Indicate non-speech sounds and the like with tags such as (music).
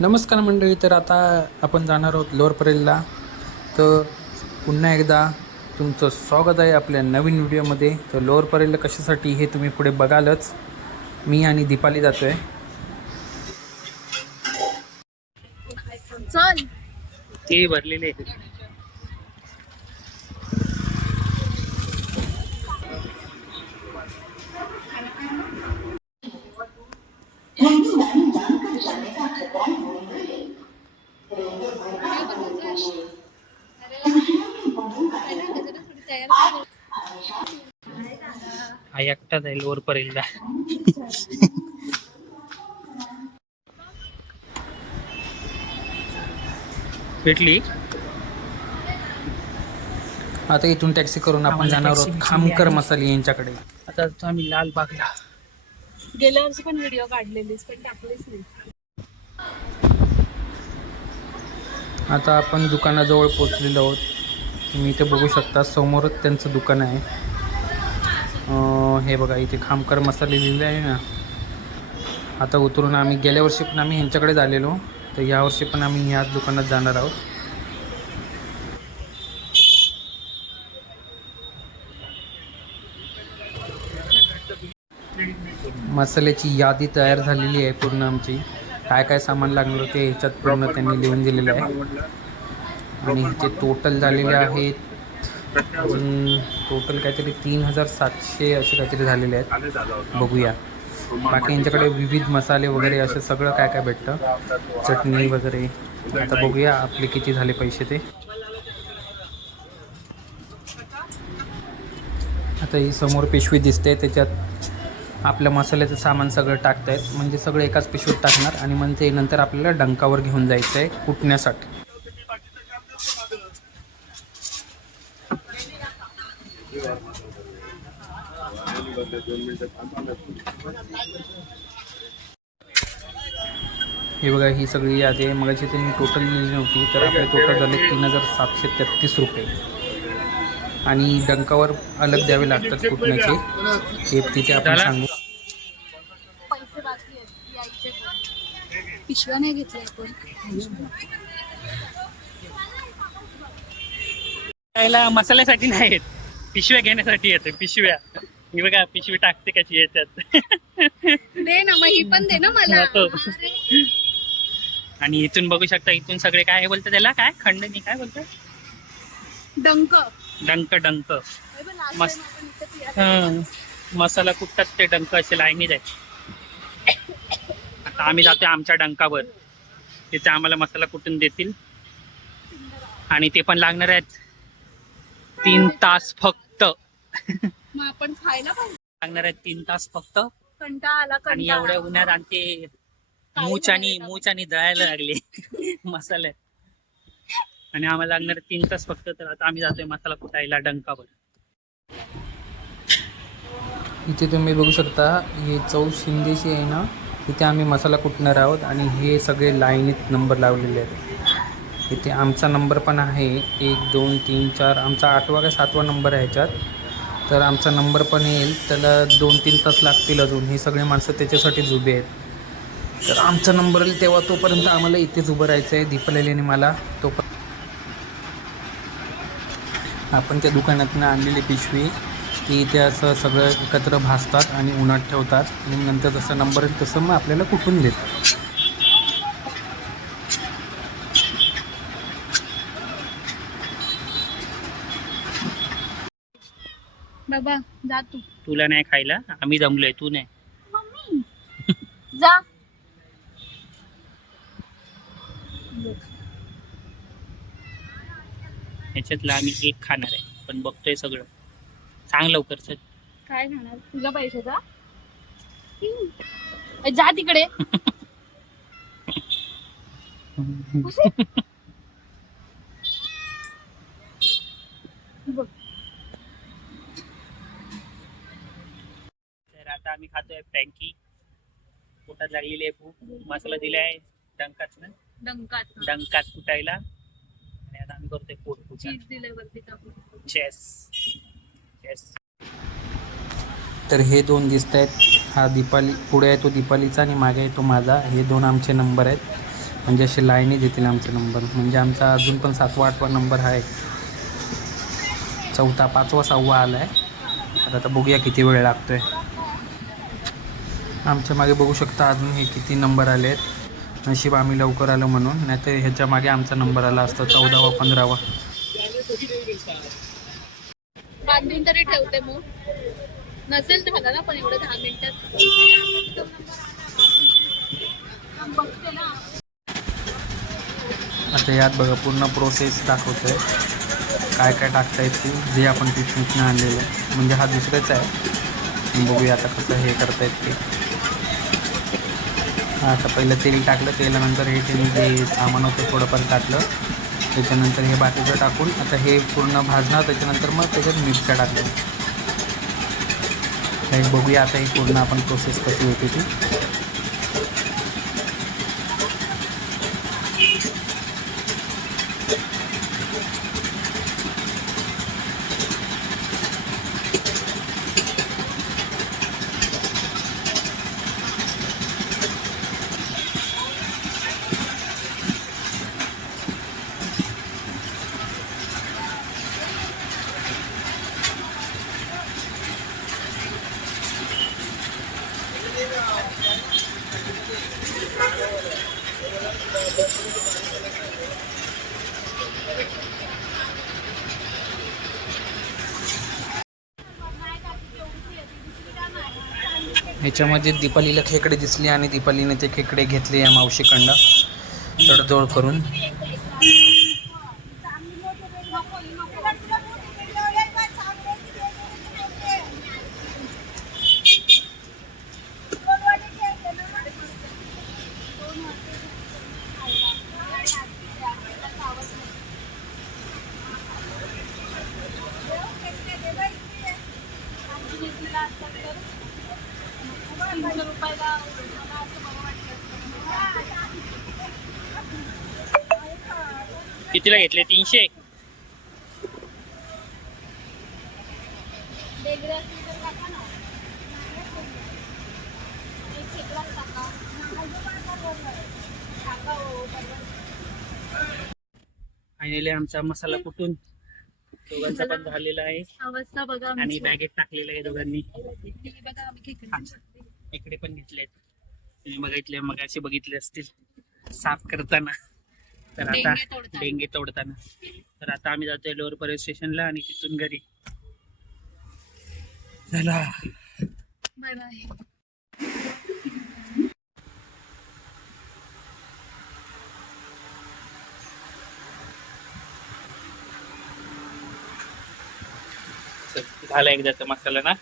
नमस्कार मंडळी तर आता आपण जाणार आहोत लोअर परेलला तर पुन्हा एकदा तुमचं स्वागत आहे आपल्या नवीन व्हिडिओमध्ये. तर लोअर परेलला कशासाठी हे तुम्ही पुढे बघालच. मी आणि दीपाली जातो आहे चल. ते भरलेले हा एकटा जाईल वर परेलला भेटली? आता इथून टॅक्सी करून आपण जाणार आहोत खामकर. मसाले यांच्याकडे. आता आम्ही लालबागला गेल्या वर्षी पण व्हिडिओ काढलेलीस पण टाकलीच नाही. आता आपण दुकानाजवळ पोचलेलो आहोत. तुम्ही इथे बघू शकता समोरच त्यांचं दुकान आहे. हे बघा इथे खामकर मसाले लिहिले आहे ना. आता उतरून आम्ही गेल्या वर्षी पण आम्ही ह्यांच्याकडे आलेलो. तर यावर्षी पण आम्ही ह्याच दुकानात जाणार आहोत. मसाल्याची यादी तयार झालेली आहे पूर्ण आमची. काय काय सामान लागणार ते ह्याच्यात पूर्ण त्यांनी लिहून दिलेलं आहे. आणि ह्याचे टोटल झालेले आहेत अजून टोटल काहीतरी तीन हजार सातशे असे काहीतरी झालेले आहेत. बघूया. बाकी यांच्याकडे विविध मसाले वगैरे असं सगळं काय काय भेटतं? चटणी वगैरे. आता बघूया आपले किती झाले पैसे ते. आता ही समोर पिशवी दिसते त्याच्यात आपल्या मसाल्याचं सामान सगळं टाकतायत. म्हणजे सगळं एकाच पिशवीत टाकणार आणि मग ते नंतर आपल्याला डंकावर घेऊन जायचं आहे कुटण्यासाठी. हे बघा ही सगळी यादी आहे. मग जिथे मी टोटल लिहिली नव्हती तर आपले टोटल झाले तीन हजार सातशे तेहतीस रुपये. आणि डंकावर अलग द्यावे लागतात कुटण्याचे हे तिथे आपण? सांगू. पैसे बाकी आहेत यायचे पण पिशव्या नाही घेतल्या पण त्याला मसाल्यासाठी नाही आहेत पिशव्या घेण्यासाठी येते पिशव्या. ही बघा पिशवी टाकते कशी याच्यात दे ना मग ही पण दे ना मला. आणि इथून बघू शकता इथून सगळे काय बोलतं त्याला? काय? खंडणी काय बोलतं डंक. डंक डंक. हं. मसाला कुठतात ते डंक असे लाईनीच आहे आता आम्ही जातोय आमच्या डंकावर. तिथे आम्हाला मसाला कुठून देतील? आणि ते पण लागणार आहेत. तीन तास फक्त. आपण खायला लागणार आहेत तीन तास फक्त. कंटाळा आणि एवढ्या उन्हात आणि ते मूच आणि मूच आणि जळायला लागले. (laughs) मसाले. आणि आम्हाला लागणार तीन तास फक्त तर आता आम्ही जातोय मसाला कुटायला डंकावर. इथे तुम्ही बघू शकता हे चौ शिंदेशी आहे ना इथे आम्ही मसाला कुटणार आहोत आणि हे सगळे लाईनीत नंबर लावलेले आहेत. इथे आमचा नंबर पण आहे एक दोन तीन चार आमचा आठवा का सातवा नंबर आहे ह्याच्यात. तर आमचा नंबर पण येईल त्याला दोन तीन तास लागतील अजून हे सगळे माणसं त्याच्यासाठीच उभे आहेत. तर आमचा नंबर येईल तेव्हा तोपर्यंत आम्हाला इथेच उभं राहायचं आहे दीपलेलीने मला तो आपण त्या दुकानातनं आणलेली पिशवी ती इथे असं सगळं एकत्र भाजतात आणि उन्हात ठेवतात आणि नंतर जसं नंबर येईल तसं मग आपल्याला कुठून देतात बाबा जा तू. तुला नाही खायला? आम्ही जमलोय तू नाही. मम्मी जा. (laughs) ह्याच्यातलं आम्ही एक खाणार आहे. पण बघतोय सगळं. सांग लवकर चल. काय खाणार? तुझा पैशाचा? ए, जा तिकडे. बघ तर आता आम्ही खातोय फ्रँकी. पोटात लागलेली आहे भूक. मसाला दिलाय डंकाच ना डंकात. डंकात कुटायला. करतोय पोट चीज दिलंय वरती टाकून चेस चेस तर हे दोन दिसत आहेत. हा दीपाली पुढे आहे तो दीपालीचा आणि मागे आहे तो माझा. हे दोन आमचे नंबर आहेत. म्हणजे असे लाईनी देतील आमचे नंबर म्हणजे आमचा अजून पण सातवा आठवा नंबर आहे चौथा पाचवा सहावा आला आहे तर आता बघूया किती वेळ लागतोय. आमच्या मागे बघू शकता अजून हे किती नंबर आले आहेत नशीब आम्ही लवकर आलो म्हणून. नाहीतर ह्याच्या मागे आमचा नंबर आला असता चौदावा पंधरावा. बांधून तरी ठेवते मग. नसेल झालं ना पण एवढं दहा मिनिटात. बघते ना आता यात बघा पूर्ण प्रोसेस दाखवतोय. काय काय टाकता येते जे आपण पिकनिकनं आणलेलं. म्हणजे हा दुसरेच आहे. बघूया आता कसं हे करता येत आता पहिलं तेल टाकलं तेलानंतर हे ते जे सामान होतं थोडंफार टाकलं त्याच्यानंतर हे बाकीचं टाकून आता हे पूर्ण भाजणार त्याच्यानंतर मग त्याच्यात मिरच्या टाकल्या. बघूया आता ही पूर्ण आपण प्रोसेस कशी होती ती. ह्याच्यामध्ये दीपालीला खेकडे दिसले आणि दीपालीने ते खेकडे घेतले या मावशीकडनं. तडजोड करून. तीनशे रुपयाला मला असं बरं वाटलं कितीला घेतले? तीनशे? फायनली आमचा मसाला कुटून दोघांचा पण झालेला आहे. अवस्था बघा आणि. बॅगेत टाकलेलं आहे दोघांनी. बघा आम्ही खेकडे. इकडे पण घेतलेत. तुम्ही बघितले मग असे बघितले असतील. साफ करताना. तर आता डेंगे तोडताना. तर आता आम्ही जातोय लोअर पोलीस स्टेशनला आणि तिथून घरी. चला. Bye bye. झाला एकदाचा मसाला ना?